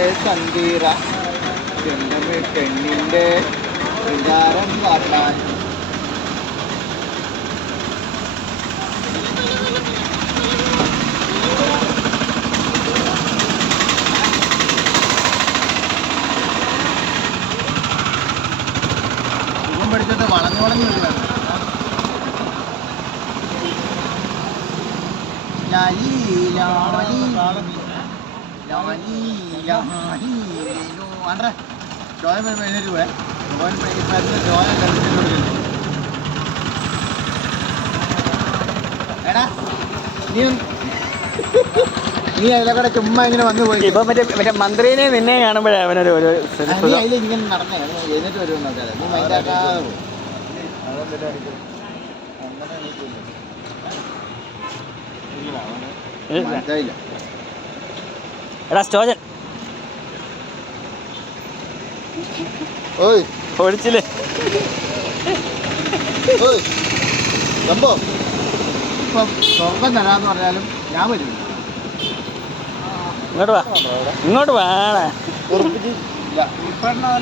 പെണ്ണിൻ്റെ സന്തീറ പെണ്ണിൻ്റെ വിചാരം കാട്ടാൻ സുഖം പഠിച്ചിട്ട് വളഞ്ഞു വളഞ്ഞു വരികയാണ്. ചോയം വരുമ്പോൾ എഴുന്നേറ്റ് പോയേ. ചോയം കഴിച്ചിട്ടുണ്ടല്ലോ. എടാ നീ അതിലൂടെ ചുമ്മാ ഇങ്ങനെ വന്നു പോയി. ഇപ്പൊ മറ്റേ മന്ത്രിനെ നിന്നെ കാണുമ്പോഴേ അവനൊരു ഇങ്ങനെ നടന്നേ എഴുന്നേറ്റ് വരുമെന്ന് നോക്കാതെ നീ മൈൻഡാക്കാതെ പോകും. എടാ സ്റ്റോജൻ ഓയ് ഒഴിച്ചില്ലേ സംഭവം ഇപ്പം സ്വർഗം തരാന്ന് പറഞ്ഞാലും ഞാൻ വരും. ഇങ്ങോട്ട് വാ, ഇങ്ങോട്ട് വേണേ ഉറപ്പിച്ചില്ല ഇപ്പോഴാണ്